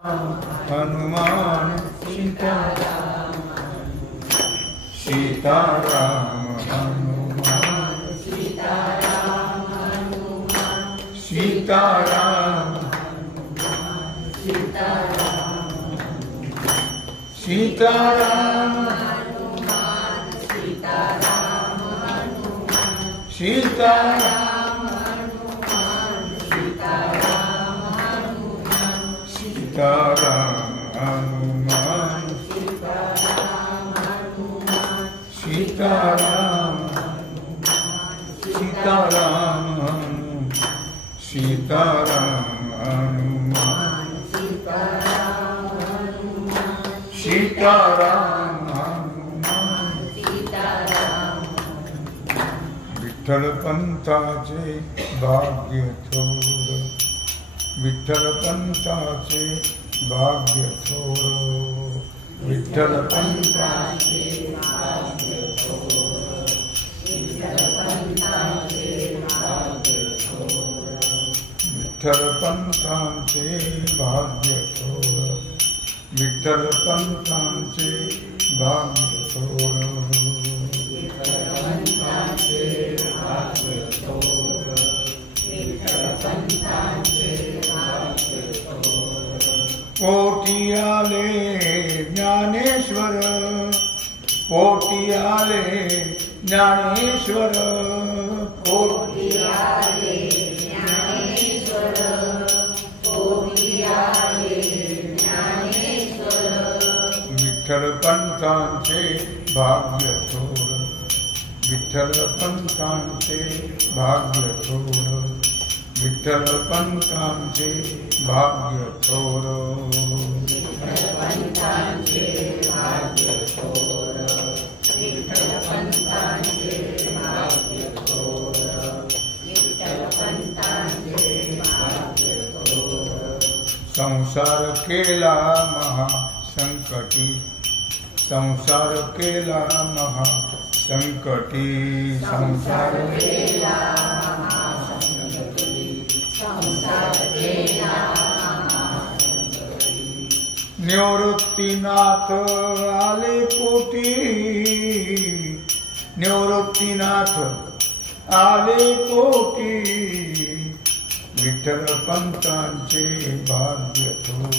हनुमान सीताराम सीताराम हनुमान सीताराम हनुमान सीताराम सीताराम सीताराम हनुमान सीताराम हनुमान सीताराम सीताराम हनुमान सीताराम सीताराम सीताराम हनुमान सीताराम हनुमान विठ्ठल पंथाचे भाग्य थोर विठ्ठल पंथाचे भाग्य थोर विठ्ठल पंथाचे भाग्य थोर विठ्ठल पंथाचे भाग्य थोर विठ्ठल पंथाचे भाग्य थोर विठ्ठल पंथाचे भाग्य थोर विठ्ठल पंथाचे भाग्य थोर विठ्ठल पंथाचे पोटी आले ज्ञानेश्वर पोटी आले ज्ञानेश्वर पोटी आले ज्ञानेश्वर पोटी आले ज्ञानेश्वर विठ्ठल पंथांचे भाग्य थोर विठ्ठल पंथांचे भाग्य थोर विठ्ठल पंथांचे भाग्य थोर विठ्ठल पंथांचे भाग्य थोर विठ्ठल पंथांचे भाग्य थोर विठ्ठल पंथांचे भाग्य थोर संसार केला महासंकटी संसार केला महासंकटी संसार केला निवृत्तीनाथ आले पोटी निवृत्तीनाथ आले पोटी विठ्ठल पंथांचे भाग्य थोर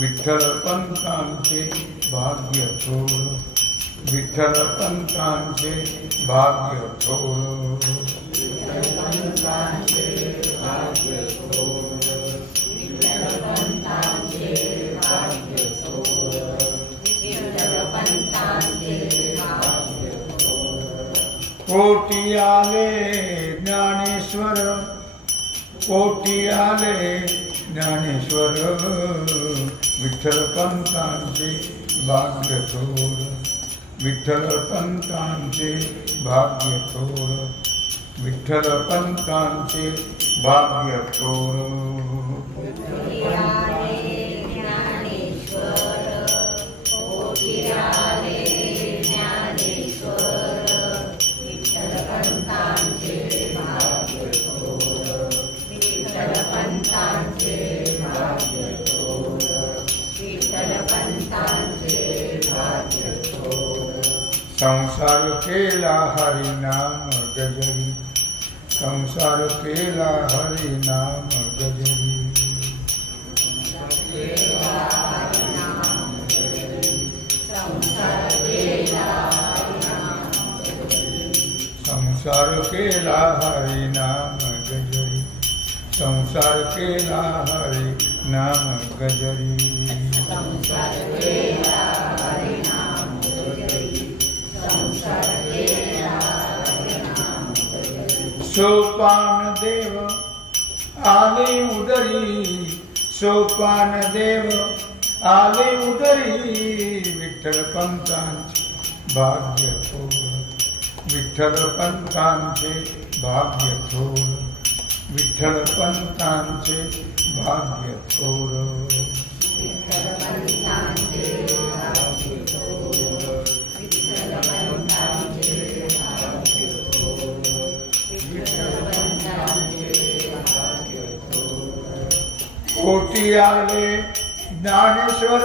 विठ्ठल पंथांचे भाग्य थोर विठ्ठल पंथांचे भाग्य थोर विठ्ठल पंथांचे भाग्य थोर विठ्ठल पंथांचे भाग्य थोर विठ्ठल पंथांचे भाग्य थोर कोटी आले ज्ञानेश्वर कोटी आले ज्ञानेश्वर विठ्ठल पंथांचे भाग्य थोर विठ्ठल पंथांचे भाग्य थोर विठ्ठल पंथांचे भाग्य थोर कोटी आले ज्ञानेश्वर कोटी आले ज्ञानेश्वर विठ्ठल पंथांचे भाग्य थोर विठ्ठल पंथांचे भाग्य थोर विठ्ठल पंथांचे भाग्य थोर संसार केला हरिनाम गजरी संसार केला हरिनाम गजरी संसार केला हरिनाम गजरी संसार केला हरिनाम गजरी संसार केला हरिनाम गजरी संसार केला सोपान देव आले उदरी सोपान देव आले उदरी विठ्ठल पंथांचे भाग्य थोर विठ्ठल पंथांचे भाग्य थोर विठ्ठल पंथांचे भाग्य थोर विठ्ठल पंथांचे भाग्य थोर विठ्ठल पंथांचे भाग्य थोर विठ्ठल पंथांचे भाग्य थोर कोटी आले ज्ञानेश्वर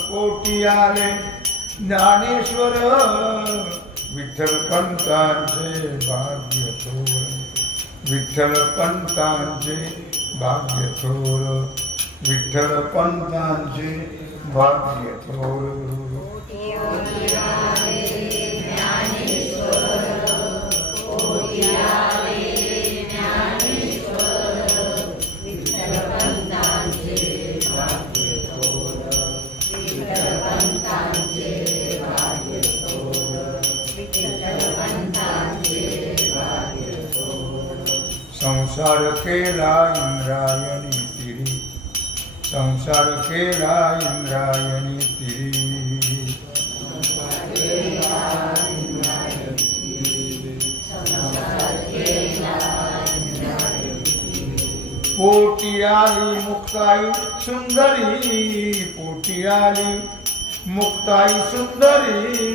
पोटी आले ज्ञानेश्वर विठ्ठल पंतांचे भाग्य थोर विठ्ठल पंतांचे भाग्य थोर विठ्ठल पंतांचे भाग्य थोर संसार केला इंद्रायणी तिरी संसार केला इंद्रायणी तिरी पोटी आली मुक्ताई सुंदरी पोटी आली मुक्ताई सुंदरी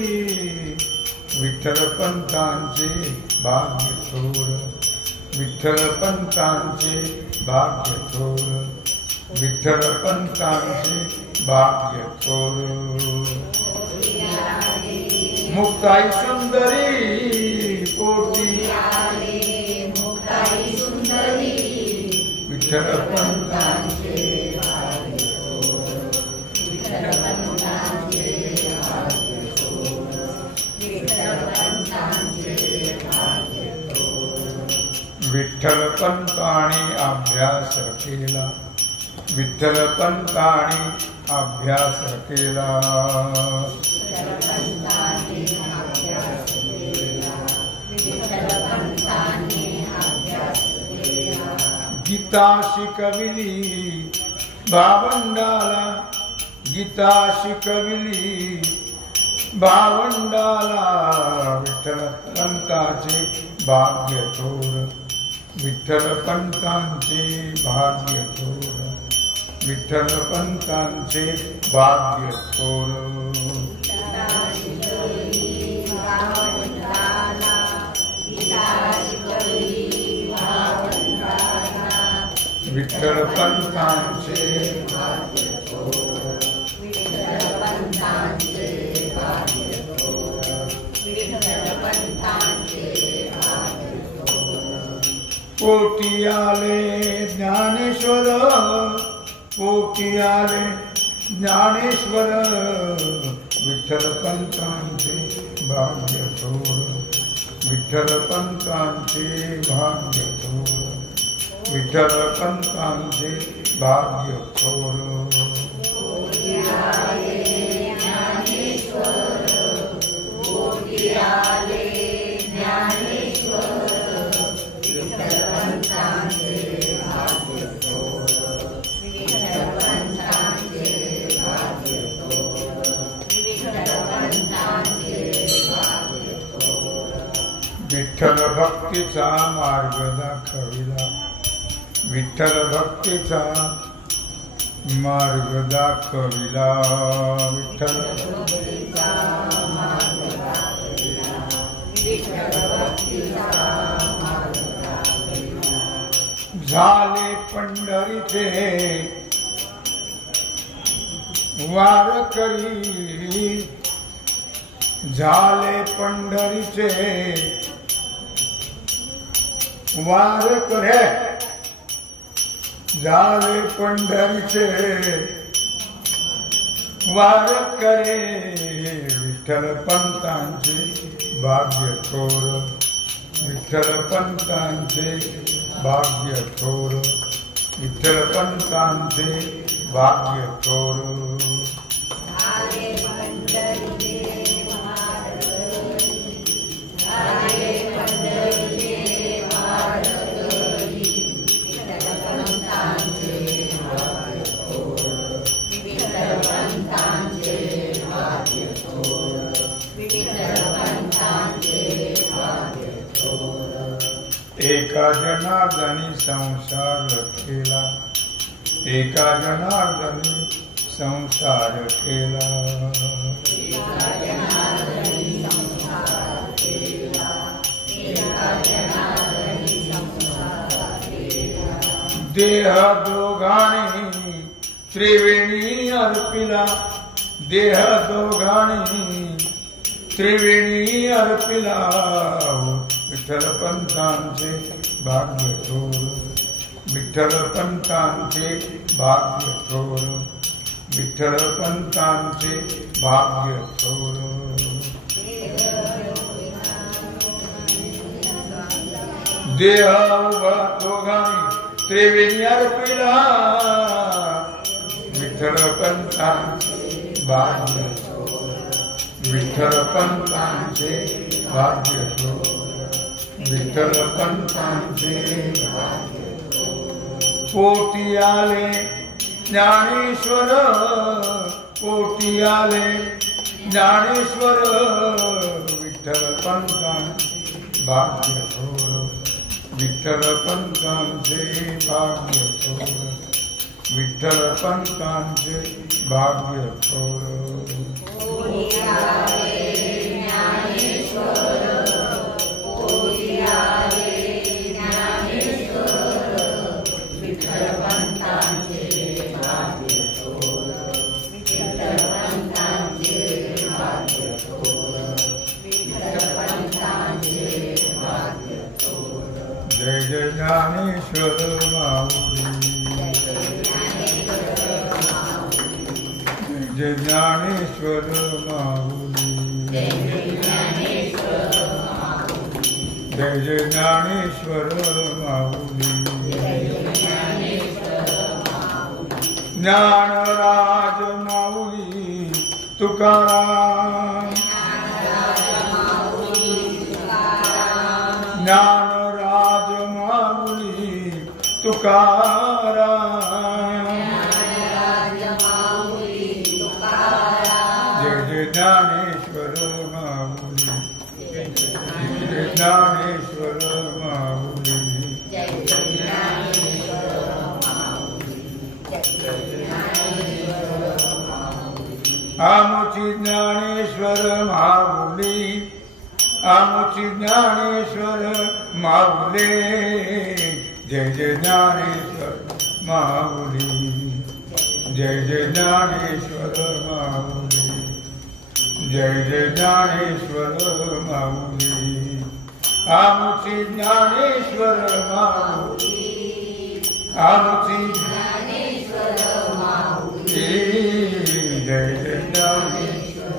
विठ्ठल पंतांचे भाग्य थोर विठ्ठल पंतांचे भाग्य थोर विठ्ठल पंतांचे भाग्य थोर मुक्ताई सुंदरी पोटी विठ्ठल पंतांचे भाग्य थोर विठ्ठल पंतांचे भाग्य थोर विठ्ठल पंतांचे भाग्य थोर विठ्ठल पंतांनी अभ्यास केला विठ्ठल पंतांनी अभ्यास केला गीता शिकविली भावंडाला गीता शिकविली भावंडाला विठ्ठल पंतांचे भाग्य थोर विठ्ठल पंतांचे भाग्य थोर विठ्ठल पंतांचे भाग्य थोर विठ्ठल पंतांचे भाग्य थोर विठ्ठल पंतांचे भाग्य थोर विठ्ठल पंतांचे भाग्य थोर पोटी आले ज्ञानेश्वर पोटी आले ज्ञानेश्वर विठ्ठल पंतांचे भाग्य थोर विठ्ठल पंतांचे भाग्य थोर विठ्ठल पंतांचे भाग्य थोर पोटी आले ज्ञानेश्वर पोटी आले ज्ञानेश्वर विठ्ठल पंतांचे भाग्य थोर विठ्ठल पंतांचे भाग्य थोर विठ्ठल पंतांचे भाग्य थोर विठ्ठल भक्तीचा मार्ग दाखविला विठ्ठल भक्तीचा मार्ग दाखविला विठ्ठल भक्तीचा मार्ग दाखविला विठ्ठल भक्तीचा मार्ग दाखविला झाले पंढरीचे वारकरी झाले पंढरीचे वारकरी झाले पंढरीचे वारकरी विठ्ठल पंतांचे भाग्य थोर विठ्ठल पंतांचे भाग्य थोर विठ्ठल पंतांचे भाग्य थोर झाले पंढरीचे वारकरी झाले पंढरीचे वारकरी विठ्ठल पंतांचे भाग्य थोर विठ्ठल पंतांचे भाग्य थोर विठ्ठल पंतांचे भाग्य थोर एका जनार्दनी संसार केला एका जनार्दनी संसार केला एका जनार्दनी संसार केला एका जनार्दनी संसार केला देह दोघांनी त्रिवेणी अर्पिला देह दोघाणी त्रिवेणी अर्पिला विठ्ठल पंतांचे भाग्य थोर विठ्ठल पंतांचे भाग्य थोर विठ्ठल पंतांचे भाग्य थोर देह उभा दोघाणी त्रिवेणी अर्पिला विठ्ठल पंतांचे भाग्य विठ्ठल पंतांचे भाग्य विठ्ठल पंतांचे भाग्य पोटी आले ज्ञानेश्वर पोटी आले ज्ञानेश्वर विठ्ठल पंतांचे भाग्य विठ्ठल पंतांचे भाग्य थोर विठ्ठल पंतांचे भाग्य थोर जय जय ज्ञानेश्वर माऊली जय ज्ञानेश्वर माऊली जय जय ज्ञानेश्वर माऊली ज्ञानराज माऊली तुकाराम ज्ञानराज माऊली तुकाराम जय जय ज्ञानेश्वर माऊली जय ज्ञानेश्वर माऊली आमुची ज्ञानेश्वर माऊली आमुची ज्ञानेश्वर माऊली जय जय ज्ञानेश्वर माऊली जय जय ज्ञानेश्वर माऊली जय जय ज्ञानेश्वर माऊली आमुची ज्ञानेश्वर माऊली आमुची ज्ञानेश्वर माऊली जय जय ज्ञानेश्वर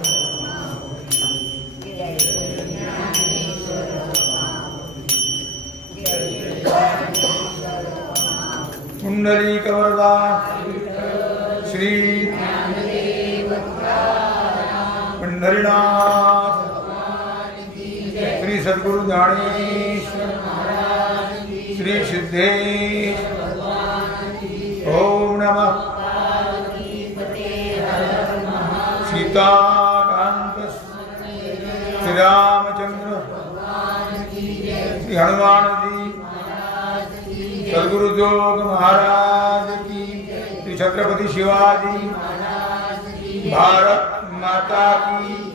पुंडलीक वरदा श्री पंढरीनाथ श्री सद्गुरु ज्ञानेश्वर श्री सिद्धेश ओम नमः सीताकांत श्री रामचंद्र श्री हनुमान जी सद्गुरु जोग महाराज की श्री छत्रपति शिवाजी भारत माता की